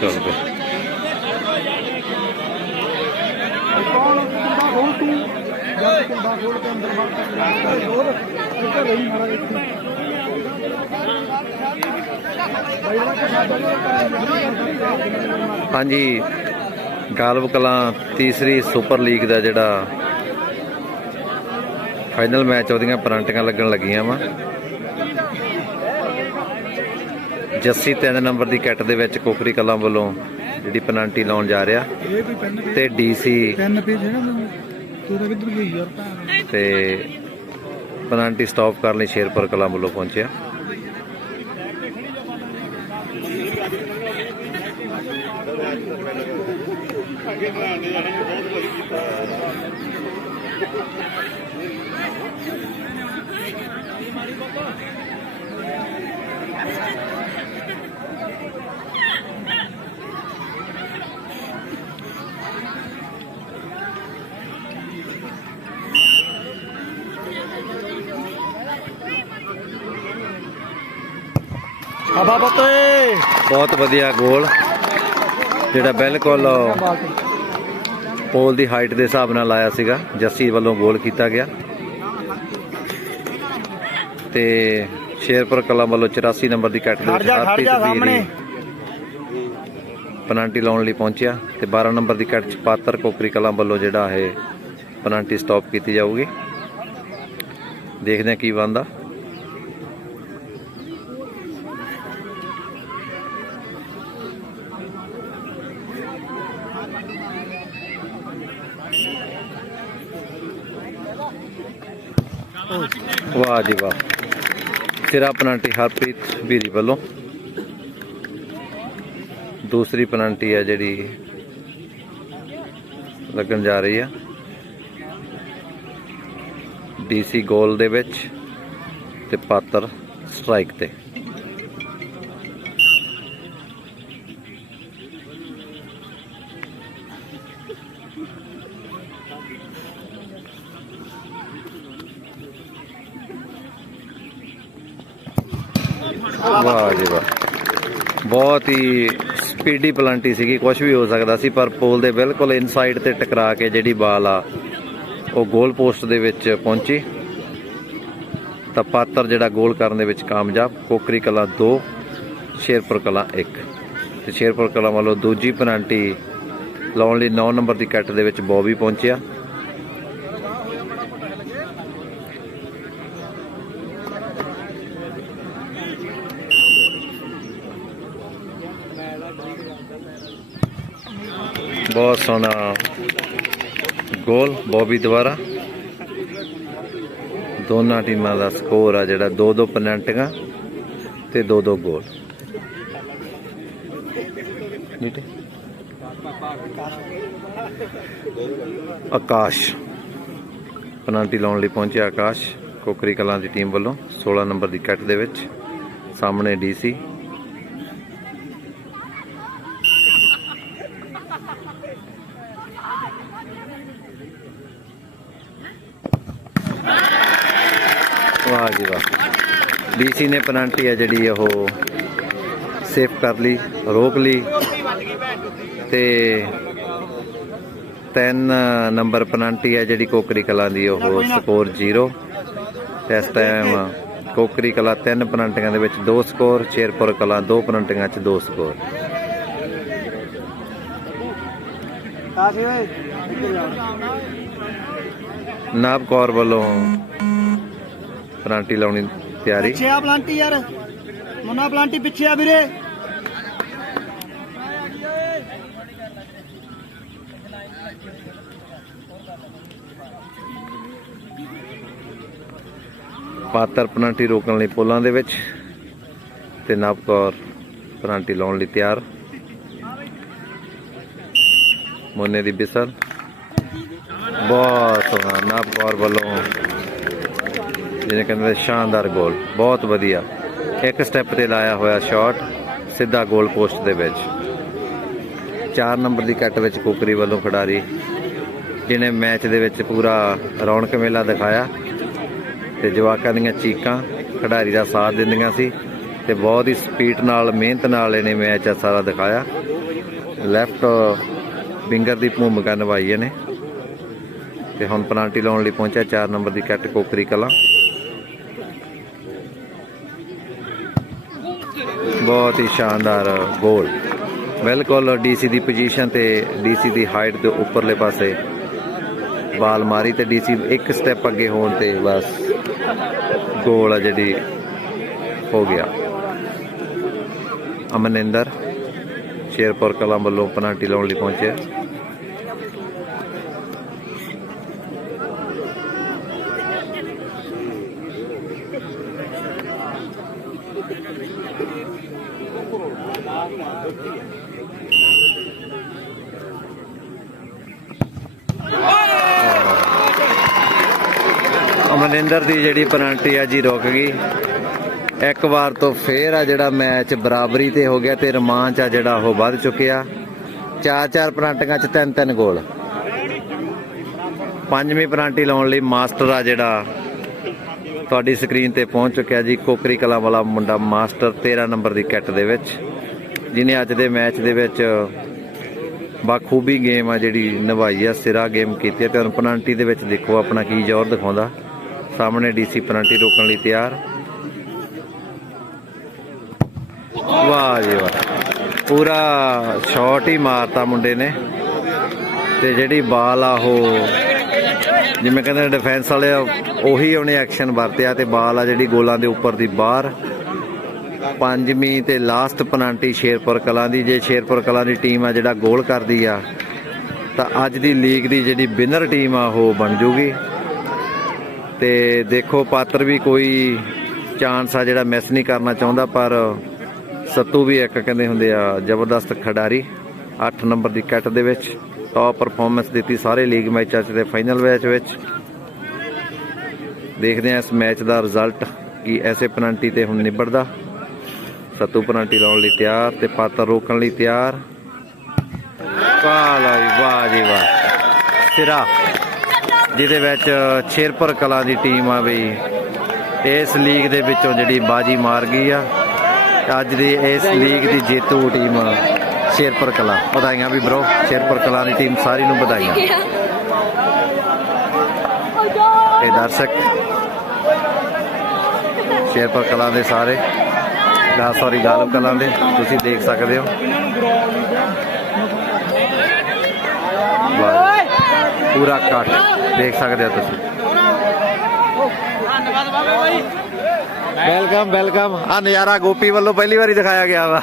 ਚੱਲ ਕੌਣ ਕੁੰਡਾ ਖੋਲ ਤੂੰ। ਜਦ ਕੁੰਡਾ ਖੋਲ ਕੇ ਅੰਦਰ ਵੜ ਕੇ ਹੋਰ ਇੱਧਰ ਰਹੀ ਮਾਰਾ ਇੱਥੇ ਹਾਂਜੀ, ਗਾਲਬ ਕਲਾਂ ਤੀਸਰੀ ਸੁਪਰ ਲੀਗ ਦਾ ਜਿਹੜਾ ਫਾਈਨਲ ਮੈਚ ਉਹਦੀਆਂ ਪਰੰਟੀਆਂ ਲੱਗਣ ਲੱਗੀਆਂ ਵਾ। ਜੱਸੀ 3 ਨੰਬਰ ਦੀ ਕੈਟ ਦੇ ਵਿੱਚ ਕੋਕਰੀ ਕਲਾਂ ਵੱਲੋਂ ਜਿਹੜੀ ਪੈਨਲਟੀ ਲਾਉਣ ਜਾ ਰਿਹਾ ਤੇ ਡੀਸੀ ਪੈਨ ਪੇਜ ਹੈਗਾ ਤੈਨੂੰ? ਤੂੰ ਤਾਂ ਕਿੱਧਰ ਗਈ ਯਾਰ ਭੈਣ ਤੇ ਪੈਨਲਟੀ ਸਟਾਪ ਕਰਨ ਲਈ ਸ਼ੇਰਪੁਰ ਕਲਾਂ ਵੱਲੋਂ ਪਹੁੰਚਿਆ ਆਬਾ ਬੱਤੇ ਬਹੁਤ ਵਧੀਆ ਗੋਲ। ਜਿਹੜਾ ਬਿਲਕੁਲ ਪੋਲ ਦੀ ਹਾਈਟ ਦੇ ਹਿਸਾਬ ਨਾਲ ਆਇਆ ਸੀਗਾ, ਜੱਸੀ ਵੱਲੋਂ ਗੋਲ ਕੀਤਾ ਗਿਆ। ਤੇ ਸ਼ੇਰਪੁਰ ਕਲਾਂ ਵੱਲੋਂ 84 ਨੰਬਰ ਦੀ ਕੈਟ ਦੇ ਵਿੱਚ ਜਾ ਖੜ ਹਰਪ੍ਰੀਤ ਜਾ ਵੀਰ ਸਾਹਮਣੇ। ਪੈਨਲਟੀ ਲਾਉਣ ਲਈ ਪਹੁੰਚਿਆ ਤੇ 12 ਨੰਬਰ ਦੀ ਕੈਟ ਚ ਪਾਤਰ ਕੋਕਰੀ ਕਲਾਂ ਵੱਲੋਂ ਜਿਹੜਾ ਇਹ ਪੈਨਲਟੀ ਸਟਾਪ ਕੀਤੀ ਜਾਊਗੀ। ਦੇਖਦੇ ਹਾਂ ਕੀ ਬਣਦਾ। ਵਾਹ ਜੀ ਵਾਹ। ਸਿਰਾ ਪੈਨਲਟੀ ਹਰਪ੍ਰੀਤ ਵੀਰੀ ਵੱਲੋਂ। ਦੂਸਰੀ ਪੈਨਲਟੀ ਆ ਜਿਹੜੀ ਲੱਗਣ ਜਾ ਰਹੀ ਆ। ਡੀਸੀ ਗੋਲ ਦੇ ਵਿੱਚ ਤੇ ਪਾਤਰ ਸਟ੍ਰਾਈਕ ਤੇ। ਵਾਹ ਜੀ ਵਾਹ। ਬਹੁਤ ਹੀ ਸਪੀਡੀ ਪਲੰਟੀ ਸੀਗੀ ਕੁਝ ਵੀ ਹੋ ਸਕਦਾ ਸੀ, ਪਰ ਪੋਲ ਦੇ ਬਿਲਕੁਲ ਇਨਸਾਈਡ ਤੇ ਟਕਰਾ ਕੇ ਜਿਹੜੀ ਬਾਲ ਆ, ਉਹ ਗੋਲ ਪੋਸਟ ਦੇ ਵਿੱਚ ਪਹੁੰਚੀ। ਤਾਂ ਪਾਤਰ ਜਿਹੜਾ ਗੋਲ ਕਰਨ ਦੇ ਵਿੱਚ ਕਾਮਯਾਬ, ਕੋਕਰੀ ਕਲਾ 2 ਸ਼ੇਰਪੁਰ ਕਲਾ 1 ਤੇ ਸ਼ੇਰਪੁਰ ਕਲਾ ਵੱਲੋਂ ਦੂਜੀ ਪੈਨਲਟੀ ਲਾਉਣ ਲਈ 9 ਨੰਬਰ ਦੀ ਕੱਟ ਦੇ ਵਿੱਚ ਬੌਬੀ ਪਹੁੰਚਿਆ। ਬਹੁਤ ਸੋਹਣਾ ਗੋਲ, ਬੋਬੀ ਦੁਆਰਾ। ਦੋਨਾਂ ਟੀਮਾਂ ਦਾ ਸਕੋਰ ਆ ਜਿਹੜਾ 2-2 ਪੈਨਲਟੀਆਂ ਤੇ 2-2 ਗੋਲ। ਨੀਟੇ। ਆਕਾਸ਼। ਪੈਨਲਟੀ ਲਾਉਣ ਲਈ ਪਹੁੰਚਿਆ ਆਕਾਸ਼ ਕੋਕਰੀ ਕਲਾਂ ਦੀ ਟੀਮ ਵੱਲੋਂ 16 ਨੰਬਰ ਦੀ ਕੈਟ ਦੇ ਵਿੱਚ। ਸਾਹਮਣੇ ਡੀਸੀ ਵਾਹ ਜੀ ਵਾਹ। ਡੀਸੀ ਨੇ ਪੈਨਲਟੀ ਹੈ ਜਿਹੜੀ ਉਹ ਸੇਫ ਕਰ ਲਈ, ਰੋਕ ਲਈ ਤੇ ਤਿੰਨ ਨੰਬਰ ਪੈਨਲਟੀ ਹੈ ਜਿਹੜੀ ਕੋਕਰੀ ਕਲਾ ਦੀ, ਉਹ ਸਕੋਰ 0 ਇਸ ਟਾਈਮ ਕੋਕਰੀ ਕਲਾ ਤਿੰਨ ਪੈਨਲਟੀਆਂ ਦੇ ਵਿੱਚ ਦੋ ਸਕੋਰ, ਸ਼ੇਰਪੁਰ ਕਲਾ ਦੋ ਪੈਨਲਟੀਆਂ 'ਚ ਦੋ ਸਕੋਰ। ਕਾਸੇ ਓਏ ਨਾਬ ਕੌਰ ਵੱਲੋਂ ਪੈਨਲਟੀ ਲਾਉਣੀ ਤਿਆਰੀ। ਪਿੱਛੇ ਆ ਪਲਾਂਟੀ ਯਾਰ। ਮੁੰਨਾ ਪਲਾਂਟੀ ਪਿੱਛੇ ਆ ਵੀਰੇ। ਪਾਤਰ ਪੈਨਲਟੀ ਰੋਕਣ ਲਈ ਪੋਲਾਂ ਦੇ ਵਿੱਚ ਤੇ ਨਾਬ ਕੌਰ ਪੈਨਲਟੀ ਲਾਉਣ ਲਈ ਤਿਆਰ। ਮੋਨੇ ਦੀ ਬਿਸਲ। ਬਹੁਤ ਸੋਹਣਾ ਨਾਬ ਕੌਰ ਵੱਲੋਂ। ਜਿਹਨੇ ਕਹਿੰਦੇ ਸ਼ਾਨਦਾਰ ਗੋਲ। ਬਹੁਤ ਵਧੀਆ। ਇੱਕ ਸਟੈਪ ਤੇ ਲਾਇਆ ਹੋਇਆ ਸ਼ਾਟ ਸਿੱਧਾ ਗੋਲ ਪੋਸਟ ਦੇ ਵਿੱਚ। 4 ਨੰਬਰ ਦੀ ਕੱਟ ਵਿੱਚ ਕੋਕਰੀ ਵੱਲੋਂ ਖਿਡਾਰੀ, ਜਿਹਨੇ ਮੈਚ ਦੇ ਵਿੱਚ ਪੂਰਾ ਰੌਣਕ ਮੇਲਾ ਦਿਖਾਇਆ। ਤੇ ਜਵਾਕਾਂ ਦੀਆਂ ਚੀਕਾਂ ਖਿਡਾਰੀ ਦਾ ਸਾਥ ਦਿੰਦੀਆਂ ਸੀ। ਤੇ ਬਹੁਤ ਹੀ ਸਪੀਡ ਨਾਲ, ਮਿਹਨਤ ਨਾਲ ਇਹਨੇ ਮੈਚ ਆ ਸਾਰਾ ਦਿਖਾਇਆ। ਲੈਫਟ ਵਿੰਗਰ ਦੀ ਭੂਮਿਕਾ ਨਿਭਾਈ ਇਹਨੇ। ਤੇ ਹੁਣ ਪਨਾਲਟੀ ਲਾਉਣ ਲਈ ਪਹੁੰਚਿਆ 4 ਨੰਬਰ ਦੀ ਕੈਟ ਕੋਕਰੀ ਕਲਾ। ਬਹੁਤ ਹੀ ਸ਼ਾਨਦਾਰ ਗੋਲ ਬਿਲਕੁਲ ਡੀਸੀ ਦੀ ਪੋਜੀਸ਼ਨ ਤੇ ਡੀਸੀ ਦੀ ਹਾਈਟ ਦੇ ਉੱਪਰਲੇ ਪਾਸੇ ਬਾਲ ਮਾਰੀ ਤੇ ਡੀਸੀ ਇੱਕ ਸਟੈਪ ਅੱਗੇ ਹੋਣ ਤੇ ਬਸ ਗੋਲ ਆ ਜਿਹੜੀ ਹੋ ਗਿਆ। ਅਮਨਿੰਦਰ। ਸ਼ੇਰਪੁਰ ਕਲਾਂ ਵੱਲੋਂ ਪਨਾਲਟੀ ਲਾਉਣ ਲਈ ਪਹੁੰਚਿਆ ਅਮਰਿੰਦਰ ਦੀ ਜਿਹੜੀ ਪਨਾਲਟੀ ਆ ਜੀ ਰੁਕ ਗਈ। ਇੱਕ ਵਾਰ ਤੋਂ ਫੇਰ ਆ ਜਿਹੜਾ ਮੈਚ ਬਰਾਬਰੀ ਤੇ ਹੋ ਗਿਆ ਤੇ ਰੋਮਾਂਚ ਆ ਜਿਹੜਾ ਉਹ ਵੱਧ ਚੁੱਕਿਆ। ਚਾਰ ਚਾਰ ਪਨਾਲਟੀਆਂ ਚ ਤਿੰਨ ਤਿੰਨ ਗੋਲ। ਪੰਜਵੀਂ ਪਨਾਲਟੀ ਲਾਉਣ ਲਈ ਮਾਸਟਰ ਆ ਜਿਹੜਾ ਤੁਹਾਡੀ ਸਕਰੀਨ ਤੇ ਪਹੁੰਚ ਚੁੱਕਿਆ ਜੀ, ਕੋਕਰੀ ਕਲਾ ਵਾਲਾ ਮੁੰਡਾ ਮਾਸਟਰ 13 ਨੰਬਰ ਦੀ ਕਿੱਟ ਦੇ ਵਿੱਚ ਜਿਨੇ ਅੱਜ ਦੇ ਮੈਚ ਦੇ ਵਿੱਚ ਬਾਖੂਬੀ ਗੇਮ ਆ ਜਿਹੜੀ ਨਿਭਾਈ ਆ, ਸਿਰਾ ਗੇਮ ਕੀਤੀ ਆ ਤੇ ਹੁਣ ਪਨਾਲਟੀ ਦੇ ਵਿੱਚ ਦੇਖੋ ਆਪਣਾ ਕੀ ਜ਼ੋਰ ਦਿਖਾਉਂਦਾ। ਸਾਹਮਣੇ ਡੀਸੀ ਪਨਾਲਟੀ ਰੋਕਣ ਲਈ ਤਿਆਰ। ਵਾਹ ਜੀ ਵਾਹ। ਪੂਰਾ ਸ਼ਾਟ ਹੀ ਮਾਰਤਾ ਮੁੰਡੇ ਨੇ। ਤੇ ਜਿਹੜੀ ਬਾਲ ਆ ਉਹ ਜਿਵੇਂ ਕਹਿੰਦੇ ਡਿਫੈਂਸ ਵਾਲੇ ਆ, ਉਹੀ ਉਹਨੇ ਐਕਸ਼ਨ ਵਰਤਿਆ ਤੇ ਬਾਲ ਆ ਜਿਹੜੀ ਗੋਲਾਂ ਦੇ ਉੱਪਰ ਦੀ ਬਾਹਰ। ਪੰਜਵੀਂ ਤੇ ਲਾਸਟ ਪਨਾਲਟੀ ਸ਼ੇਰਪੁਰ ਕਲਾਂ ਦੀ। ਜੇ ਸ਼ੇਰਪੁਰ ਕਲਾਂ ਦੀ ਟੀਮ ਆ ਜਿਹੜਾ ਗੋਲ ਕਰਦੀ ਆ ਤਾਂ ਅੱਜ ਦੀ ਲੀਗ ਦੀ ਜਿਹੜੀ ਵਿਨਰ ਟੀਮ ਆ ਉਹ ਬਣ ਜੂਗੀ। ਤੇ ਦੇਖੋ ਪਾਤਰ ਵੀ ਕੋਈ ਚਾਂਸ ਆ ਜਿਹੜਾ ਮਿਸ ਨਹੀਂ ਕਰਨਾ ਚਾਹੁੰਦਾ ਪਰ ਸੱਤੂ ਵੀ ਇੱਕ ਕਹਿੰਦੇ ਹੁੰਦੇ ਆ ਜ਼ਬਰਦਸਤ ਖਿਡਾਰੀ 8 ਨੰਬਰ ਦੀ ਕੈਟ ਦੇ ਵਿੱਚ ਟੌਪ ਪਰਫਾਰਮੈਂਸ ਦਿੱਤੀ ਸਾਰੇ ਲੀਗ ਮੈਚਾਂ 'ਚ ਤੇ ਫਾਈਨਲ ਮੈਚ ਵਿੱਚ। ਦੇਖਦੇ ਹਾਂ ਇਸ ਮੈਚ ਦਾ ਰਿਜ਼ਲਟ ਕੀ ਐਸੇ ਪੈਨਲਟੀ ਤੇ ਹੁਣ ਨਿਬੜਦਾ। ਸੱਤੂ ਪੈਨਲਟੀ ਲਾਉਣ ਲਈ ਤਿਆਰ ਤੇ ਪਾਤਰ ਰੋਕਣ ਲਈ ਤਿਆਰ। ਵਾਹ ਜੀ ਵਾਹ ਜੀ ਵਾਹ। ਸਿਰਾ, ਜਿਹਦੇ ਵਿੱਚ ਛੇਰਪੁਰ ਕਲਾ ਦੀ ਟੀਮ ਆ ਬਈ। ਇਸ ਲੀਗ ਦੇ ਵਿੱਚੋਂ ਜਿਹੜੀ ਬਾਜੀ ਮਾਰ ਗਈ ਆ। ਅੱਜ ਦੀ ਇਸ ਲੀਗ ਦੀ ਜੇਤੂ ਟੀਮ ਸ਼ੇਰਪੁਰ ਕਲਾ। ਵਧਾਈਆਂ ਵੀ ਬ్రో ਸ਼ੇਰਪੁਰ ਕਲਾ ਦੀ ਟੀਮ ਸਾਰੀ ਨੂੰ ਵਧਾਈਆਂ। ਤੇ ਦਰਸ਼ਕ, ਸ਼ੇਰਪੁਰ ਕਲਾ ਦੇ ਸਾਰੇ। ਦਾ ਸੌਰੀ ਗਾਲਬ ਕਲਾ ਦੇ, ਤੁਸੀਂ ਦੇਖ ਸਕਦੇ ਹੋ। ਪੂਰਾ ਕੱਟ ਦੇਖ ਸਕਦੇ ਹੋ ਤੁਸੀਂ। ਵੈਲਕਮ ਵੈਲਕਮ ਆ ਨਜ਼ਾਰਾ ਗੋਪੀ ਵੱਲੋਂ ਪਹਿਲੀ ਵਾਰੀ ਦਿਖਾਇਆ ਗਿਆ ਵਾ।